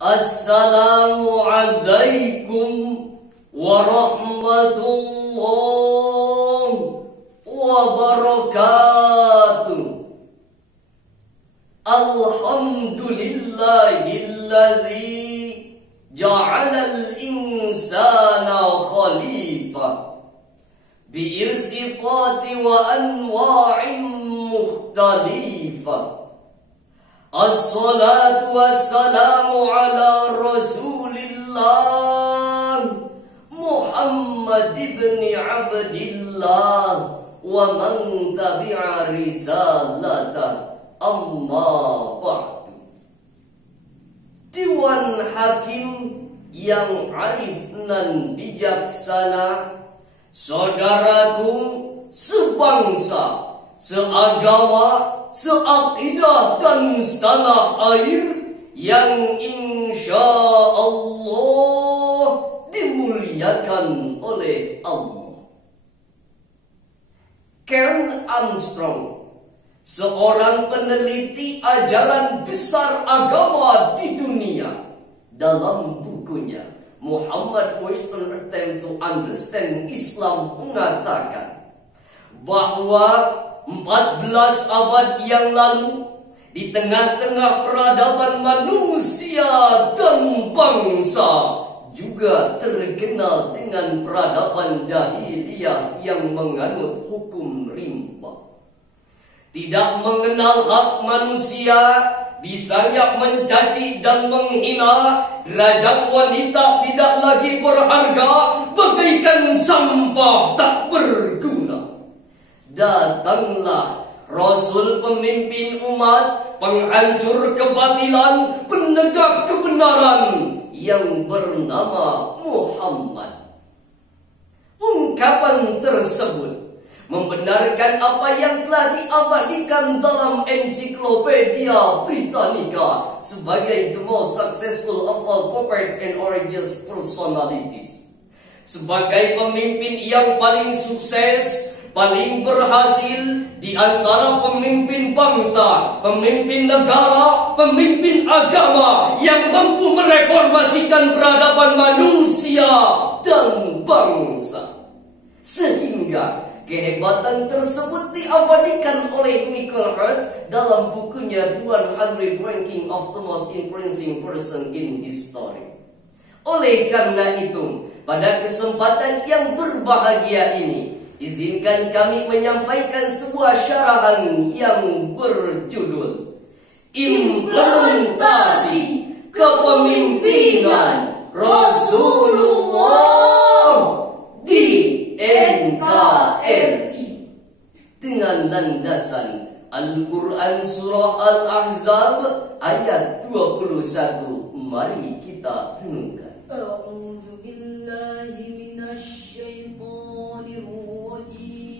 Assalamualaikum warahmatullahi wabarakatuh. Alhamdulillahilladzi ja'alal insana khalifah bi'irsitati wa anwa'in mukhtalifah. Assalatu wassalamu ala Rasulillah Muhammad ibn Abdillah wa man tabi'a risalata, amma ba'du. Dewan Hakim yang arif nan bijaksana, saudaraku sebangsa, seagama, seakidah dan setanah air yang insya Allah dimuliakan oleh Allah. Karen Armstrong, seorang peneliti ajaran besar agama di dunia, dalam bukunya Muhammad Western Attempt to Understand Islam mengatakan bahwa 14 abad yang lalu, di tengah-tengah peradaban manusia dan bangsa, juga terkenal dengan peradaban jahiliyah yang menganut hukum rimba. Tidak mengenal hak manusia, disayap, mencaci dan menghina. Derajat wanita tidak lagi berharga, bagaikan sampah tak berguna. Datanglah Rasul, pemimpin umat, penghancur kebatilan, penegak kebenaran, yang bernama Muhammad. Ungkapan tersebut membenarkan apa yang telah diabadikan dalam Ensiklopedia Britannica sebagai the most successful of all corporate and religious personalities. Sebagai pemimpin yang paling sukses, paling berhasil di antara pemimpin bangsa, pemimpin negara, pemimpin agama yang mampu mereformasikan peradaban manusia dan bangsa. Sehingga kehebatan tersebut diabadikan oleh Michael Hart dalam bukunya 100 Ranking of the Most Influential Person in History. Oleh karena itu, pada kesempatan yang berbahagia ini, izinkan kami menyampaikan sebuah syarahan yang berjudul Implementasi Kepemimpinan Rasulullah di NKRI, dengan landasan Al-Quran Surah Al-Ahzab ayat 21. Mari kita renungkan. A'udzu billahi minasy syaithanir rajim.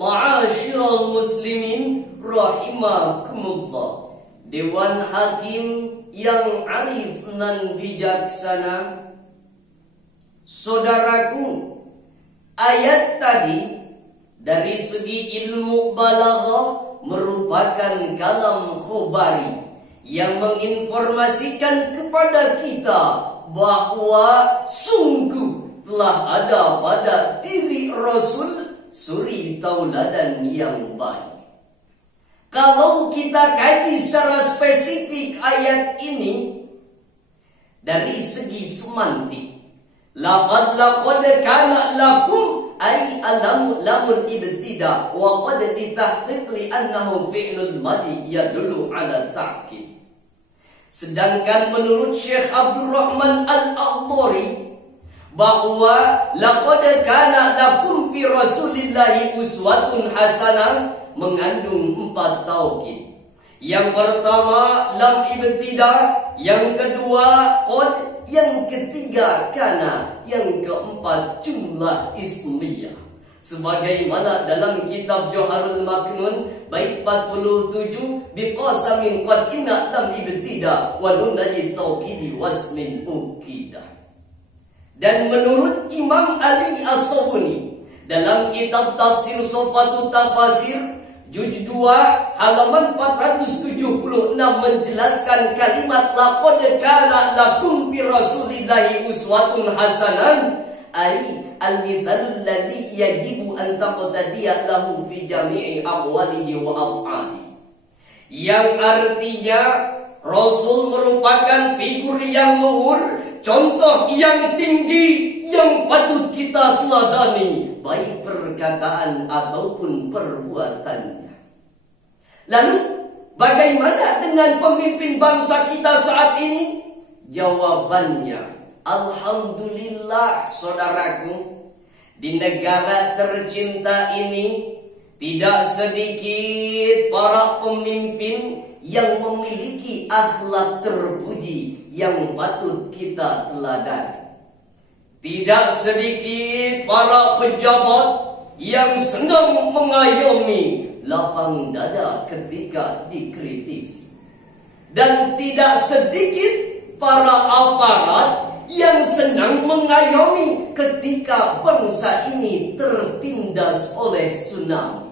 Ma'asyiral muslimin rahimakumullah. Dewan hakim yang arif nan bijaksana. Saudaraku, ayat tadi dari segi ilmu balaghah merupakan kalam khobari yang menginformasikan kepada kita bahwa sungguh telah ada pada diri Rasul suri tauladan yang baik. Kalau kita kaji secara spesifik ayat ini dari segi semantik, laqad kana lakum ay lamun ibtida wa qad ditahqiq li annahu fi'lul madi yadullu ala ta'kid. Sedangkan menurut Syekh Abdul Rahman Al-Akhdari bahwa laqad kana lakum fi Rasulillahi uswatun hasanah mengandung 4 taukid. Yang pertama lam ibtida, yang kedua qad, yang ketiga kana, yang keempat jumlah ismiyah. Sebagaimana dalam kitab Johharul Maknun bait 47 biqasamin qad inna lam ibtida wa nunaji taukidi wasmin ukidah. Dan menurut Imam Ali As-Sabuni dalam kitab Tafsir Sofatut Tafasir juz 2 halaman 476 menjelaskan kalimat laqad kana lakum fi Rasulillahi uswatun hasanah ay al-mithalul ladzi yajibu an taqtadiya lahu fi jami'i aqwalihi wa af'alihi, yang artinya Rasul merupakan figur yang luhur, contoh yang tinggi yang patut kita teladani baik perkataan ataupun perbuatannya. Lalu bagaimana dengan pemimpin bangsa kita saat ini? Jawabannya, alhamdulillah saudaraku, di negara tercinta ini tidak sedikit para pemimpin yang memiliki akhlak terpuji yang patut kita teladani. Tidak sedikit para pejabat yang senang mengayomi lapang dada ketika dikritisi. Dan tidak sedikit para aparat yang senang mengayomi ketika bangsa ini tertindas oleh tsunami.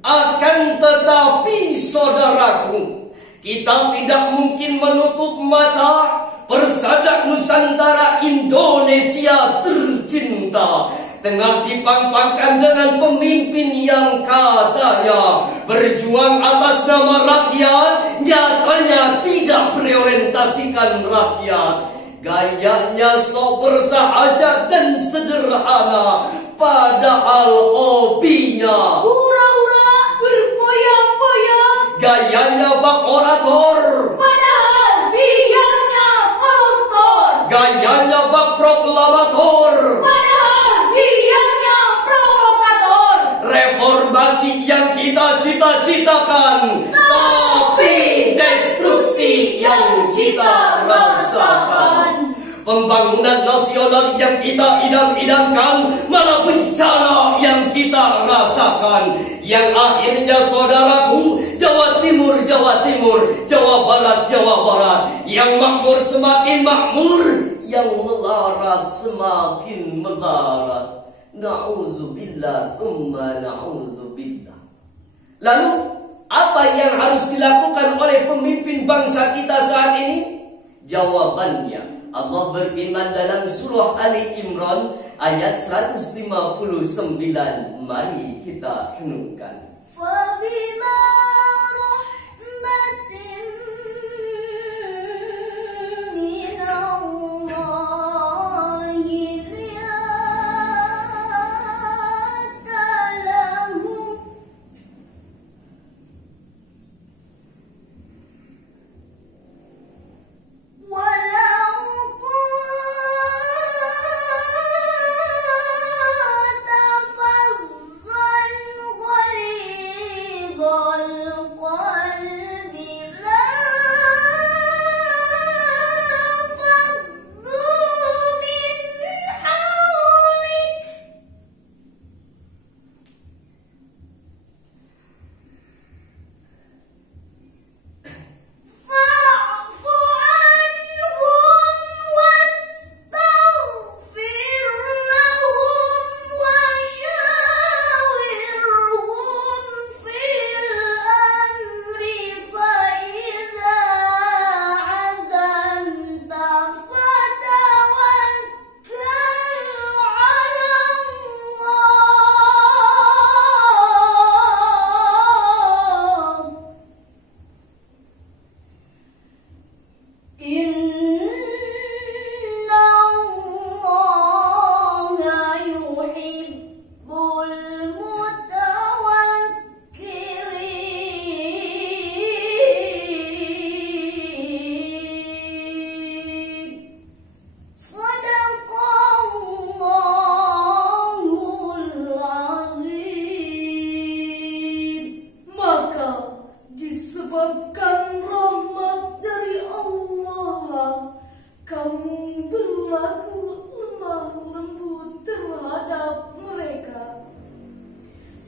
Akan tetapi saudaraku, kita tidak mungkin menutup mata Persada Nusantara Indonesia tercinta tengah dipang-pangkan dengan pemimpin yang katanya berjuang atas nama rakyat, nyatanya tidak berorientasikan rakyat. Gayanya sok bersahaja dan sederhana, padahal hobinya hura-hura berpoya-poya. Gayanya bak orator, Padahal biangnya koruptor. gayanya bak proklamator, Padahal biangnya provokator. reformasi yang kita cita-citakan, tapi destruksi yang kita rasakan. Pembangunan nasional yang kita idam-idamkan, malah bencana yang kita rasakan. Yang akhirnya saudaraku, Jawa Timur, Jawa Timur, Jawa Barat, Jawa Barat, yang makmur semakin makmur, yang melarat semakin melarat. Na'udzubillah, thumma na'udzubillah. Lalu, apa yang harus dilakukan oleh pemimpin bangsa kita saat ini? Jawabannya, Allah berfirman dalam surah Ali Imran ayat 159. Mari kita renungkan. Fabima rahmatin minallahi liyata lahum walau kunta fazzan ghalidhal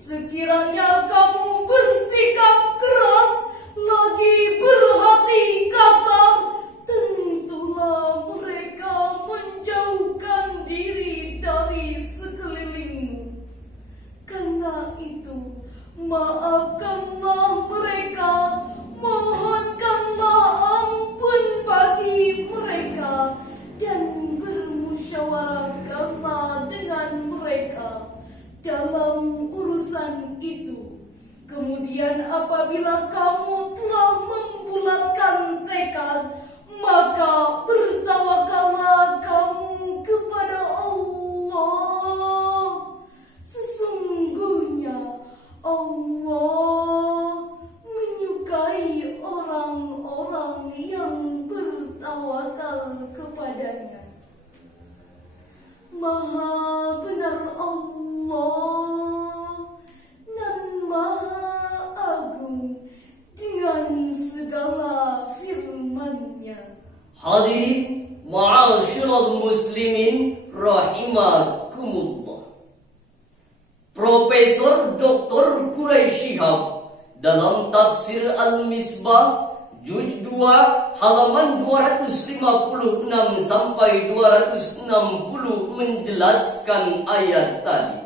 Sekiranya kamu bersikap keras, lagi berhati kasar, tentulah mereka menjauhkan diri dari sekelilingmu. Karena itu, maafkanlah mereka, mohonkanlah ampun bagi mereka, dan bermusyawarahkanlah dengan mereka dalam urusan itu. Kemudian apabila kamu telah membulatkan tekad, maka bertawakallah kamu kepada Allah. Sesungguhnya Allah menyukai orang-orang yang bertawakal kepadanya. Maha benar Allah dan Maha Agung dengan segala firman-Nya. Hadirin ma'asyiral muslimin rahimakumullah. Profesor Dr. Quraisy Shihab dalam tafsir Al-Misbah juz 2 halaman 256 sampai 260 menjelaskan ayat tadi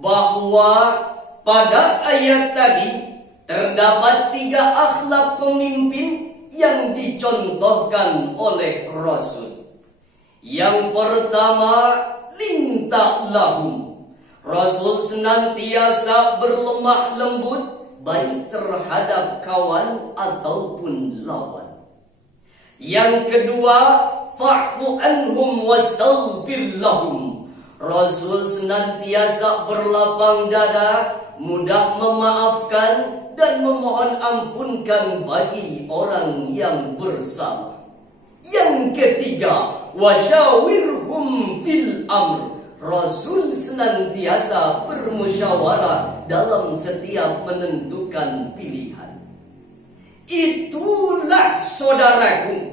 bahwa pada ayat tadi terdapat 3 akhlak pemimpin yang dicontohkan oleh Rasul. Yang pertama, linta lahum. Rasul senantiasa berlemah lembut baik terhadap kawan ataupun lawan. Yang kedua, fa'fu anhum wastaghfir lahum. Rasul senantiasa berlapang dada, mudah memaafkan dan memohon ampunkan bagi orang yang bersalah. Yang ketiga, wasyawirhum fil amr. Rasul senantiasa bermusyawarah dalam setiap menentukan pilihan. Itulah saudaraku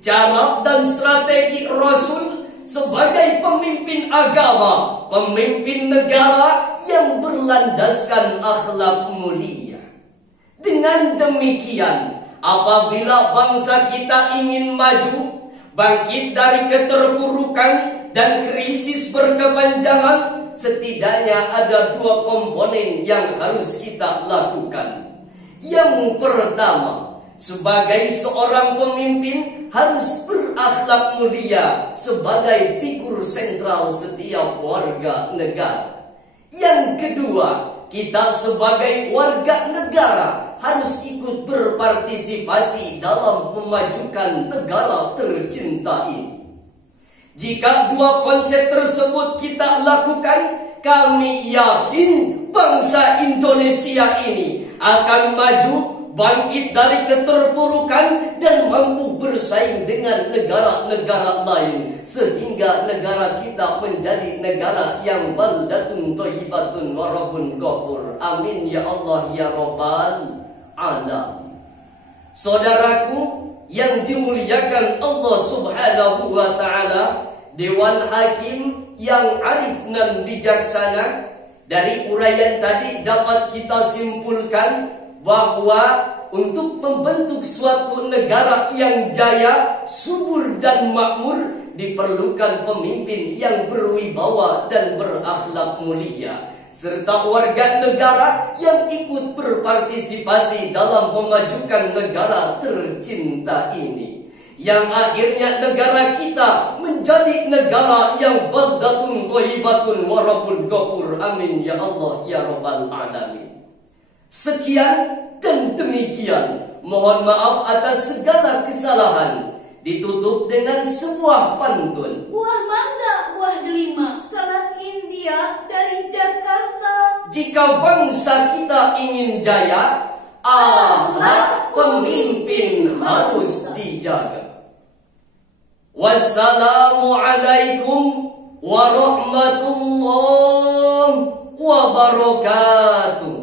cara dan strategi Rasul sebagai pemimpin agama, pemimpin negara yang berlandaskan akhlak mulia. Dengan demikian, apabila bangsa kita ingin maju, bangkit dari keterpurukan dan krisis berkepanjangan, setidaknya ada 2 komponen yang harus kita lakukan. Yang pertama, sebagai seorang pemimpin harus berakhlak mulia sebagai figur sentral setiap warga negara. Yang kedua, kita sebagai warga negara harus ikut berpartisipasi dalam memajukan negara tercinta ini. Jika 2 konsep tersebut kita lakukan, kami yakin bangsa Indonesia ini akan maju, bangkit dari keterpurukan dan mampu bersaing dengan negara-negara lain, sehingga negara kita menjadi negara yang baldatun thayyibatun wa rabbun ghafur. Amin ya Allah ya rabbal alamin. Saudaraku yang dimuliakan Allah Subhanahu wa taala, Dewan Hakim yang arif dan bijaksana, dari uraian tadi dapat kita simpulkan bahwa untuk membentuk suatu negara yang jaya, subur dan makmur diperlukan pemimpin yang berwibawa dan berakhlak mulia, serta warga negara yang ikut berpartisipasi dalam memajukan negara tercinta ini, yang akhirnya negara kita menjadi negara yang baldatun thayyibatun wa rabbun ghafur. Amin ya Allah ya rabbal alamin. Sekian dan demikian, mohon maaf atas segala kesalahan. Ditutup dengan sebuah pantun. Buah mangga, buah delima, salad India dari Jakarta. Jika bangsa kita ingin jaya, akhlak pemimpin harus dijaga. Wassalamualaikum warahmatullahi wabarakatuh.